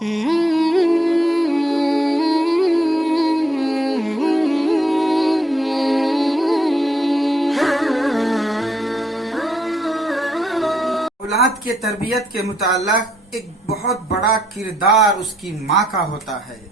اولاد کے تربیت کے متعلق ایک بہت بڑا کردار اس کی ماں کا ہوتا ہے۔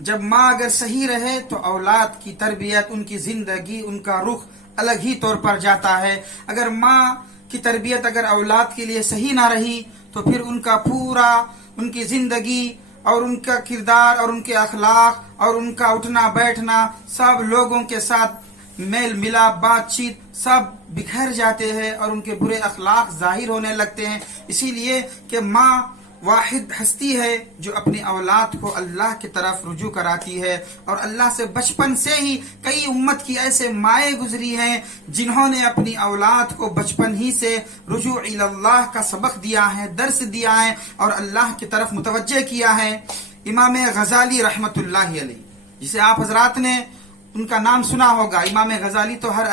جب ماں اگر صحیح رہے تو اولاد کی تربیت، ان کی زندگی، ان کا رخ الگ ہی طور پر جاتا ہے۔ اگر ماں کی تربیت اگر اولاد کے لیے صحیح نہ رہی تو پھر ان کا پورا، ان کی زندگی اور ان کا کردار اور ان کے اخلاق اور ان کا اٹھنا بیٹھنا، سب لوگوں کے ساتھ میل ملاپ، بات چیت سب بکھر جاتے ہیں اور ان کے برے اخلاق ظاہر ہونے لگتے ہیں۔ اسی لیے کہ ماں واحد ہستی ہے جو اپنی اولاد کو اللہ کی طرف رجوع کراتی ہے، اور اللہ سے بچپن سے ہی کئی امت کی ایسے مائیں گزری ہیں جنہوں نے اپنی اولاد کو بچپن ہی سے رجوع اللہ کا سبق دیا ہے، درس دیا ہے اور اللہ کی طرف متوجہ کیا ہے۔ امام غزالی رحمۃ اللہ علیہ، جسے آپ حضرات نے ان کا نام سنا ہوگا، امام غزالی تو ہر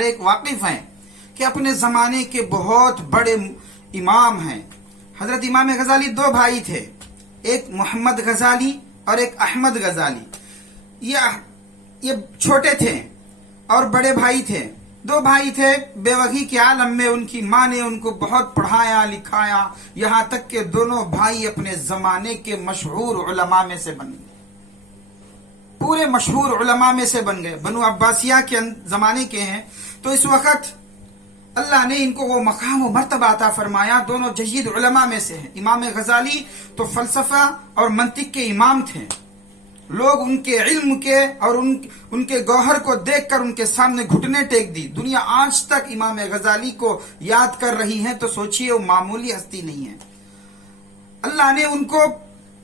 ایک واقف ہیں کہ اپنے زمانے کے بہت بڑے امام ہیں۔ حضرت امام غزالی دو بھائی تھے، ایک محمد غزالی اور ایک احمد غزالی۔ یہ چھوٹے تھے اور بڑے بھائی تھے، دو بھائی تھے۔ بے وقی کے عالم میں ان کی ماں نے ان کو بہت پڑھایا لکھایا، یہاں تک کہ دونوں بھائی اپنے زمانے کے مشہور علماء میں سے بن گئے، پورے مشہور علماء میں سے بن گئے، بنو عباسیہ کے زمانے کے ہیں۔ تو اس وقت اللہ نے ان کو وہ مقام و مرتبہ عطا فرمایا، دونوں جید علماء میں سے ہیں۔ امام غزالی تو فلسفہ اور منطق کے امام تھے، لوگ ان کے علم کے اور ان کے گوہر کو دیکھ کر ان کے سامنے گھٹنے ٹیک دی۔ دنیا آج تک امام غزالی کو یاد کر رہی ہے، تو سوچئے وہ معمولی ہستی نہیں ہے۔ اللہ نے ان کو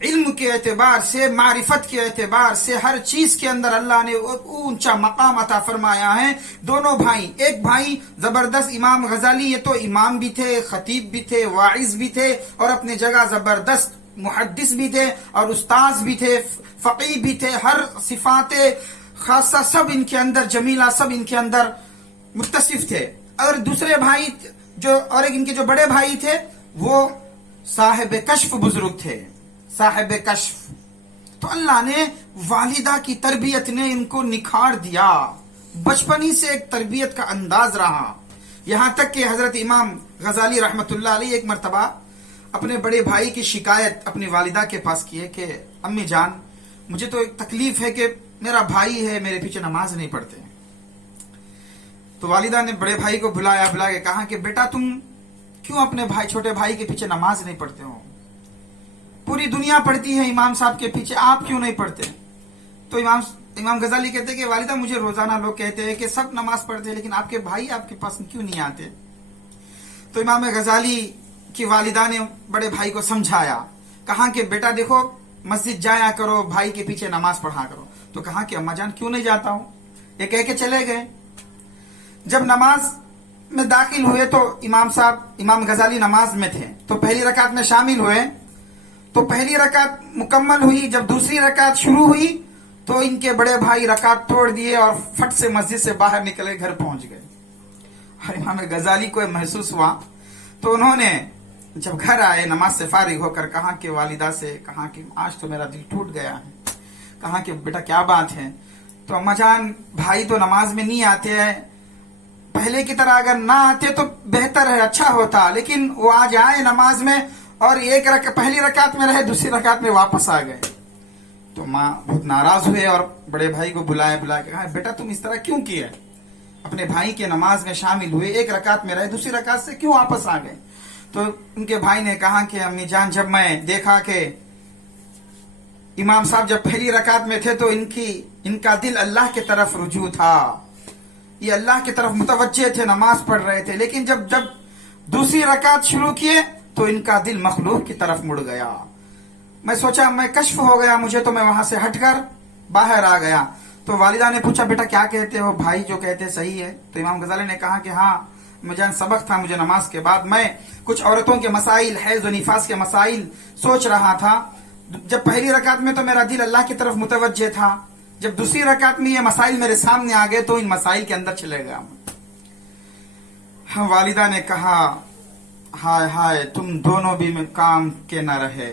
علم کے اعتبار سے، معرفت کے اعتبار سے، ہر چیز کے اندر اللہ نے اونچا مقام عطا فرمایا ہے۔ دونوں بھائی، ایک بھائی زبردست امام غزالی، یہ تو امام بھی تھے، خطیب بھی تھے، واعظ بھی تھے اور اپنے جگہ زبردست محدث بھی تھے اور استاذ بھی تھے، فقیہ بھی تھے، ہر صفات خاصہ سب ان کے اندر، جمیلہ سب ان کے اندر متصف تھے۔ اور دوسرے بھائی اور ایک ان کے جو بڑے بھائی تھے وہ صاحب کشف بزرگ تھے، صاحب کشف۔ تو اللہ نے والدہ کی تربیت نے ان کو نکھار دیا، بچپن ہی سے ایک تربیت کا انداز رہا، یہاں تک کہ حضرت امام غزالی رحمۃ اللہ علیہ ایک مرتبہ اپنے بڑے بھائی کی شکایت اپنی والدہ کے پاس کی ہے کہ امی جان، مجھے تو ایک تکلیف ہے کہ میرا بھائی ہے، میرے پیچھے نماز نہیں پڑھتے۔ تو والدہ نے بڑے بھائی کو بلا کے کہا کہ بیٹا تم کیوں اپنے چھوٹے بھائی کے پیچھے نماز نہیں پڑھتے ہو؟ پوری دنیا پڑھتی ہے امام صاحب کے پیچھے، آپ کیوں نہیں پڑھتے؟ تو امام غزالی کہتے ہیں کہ والدہ مجھے روزانہ لوگ کہتے ہیں کہ سب نماز پڑھتے ہیں، لیکن آپ کے بھائی آپ کے پاس کیوں نہیں آتے؟ تو امام غزالی کی والدہ نے بڑے بھائی کو سمجھایا، کہا کہ بیٹا دیکھو مسجد جایا کرو، بھائی کے پیچھے نماز پڑھا کرو۔ تو کہا کہ اماں جان کیوں نہیں جاتا ہوں، یہ کہہ کے چلے گئے۔ جب نماز میں داخل ہوئے تو امام غزالی نماز میں تھے، تو پہلی رکعت میں شامل ہوئے، تو پہلی رکعت مکمل ہوئی، جب دوسری رکعت شروع ہوئی تو ان کے بڑے بھائی رکعت توڑ دیے اور فٹ سے مسجد سے باہر نکلے، گھر پہنچ گئے۔ اور امام غزالی کو محسوس ہوا، تو انہوں نے جب گھر آئے نماز سے فارغ ہو کر کہا کہ والدہ سے کہا کہ آج تو میرا دل ٹوٹ گیا ہے۔ کہا کہ بیٹا کیا بات ہے؟ تو اماں جان بھائی تو نماز میں نہیں آتے ہیں، پہلے کی طرح اگر نہ آتے تو بہتر ہے، اچھا ہوتا، لیکن وہ آج آئے نماز میں اور پہلی رکعت میں رہے، دوسری رکعت میں واپس آ گئے۔ تو ماں بہت ناراض ہوئے اور بڑے بھائی کو بلا کے کہا بیٹا تم اس طرح کیوں کیے؟ اپنے بھائی کے نماز میں شامل ہوئے، ایک رکعت میں رہے، دوسری رکعت سے کیوں واپس آ گئے؟ تو ان کے بھائی نے کہا کہ امی جان جب میں دیکھا کہ امام صاحب جب پہلی رکعت میں تھے تو ان کا دل اللہ کی طرف رجوع تھا، یہ اللہ کی طرف متوجہ تھے، نماز پڑھ رہے تھے، لیکن جب دوسری رکعت شروع کیے تو ان کا دل مخلوق کی طرف مڑ گیا۔ میں سوچا میں کشف ہو گیا مجھے، تو میں وہاں سے ہٹ کر باہر آ گیا۔ تو والدہ نے پوچھا بیٹا کیا کہتے ہو، بھائی جو کہتے صحیح ہے؟ تو امام غزالی نے کہا کہ ہاں مجھے سبق تھا، مجھے نماز کے بعد میں کچھ عورتوں کے مسائل، حیض و نفاس کے مسائل سوچ رہا تھا۔ جب پہلی رکعت میں تو میرا دل اللہ کی طرف متوجہ تھا، جب دوسری رکعت میں یہ مسائل میرے سامنے آ گئے تو ان مسائل کے اندر چلے گیا۔ والدہ نے کہا ہائے ہائے تم دونوں بھی میں کام کے نہ رہے،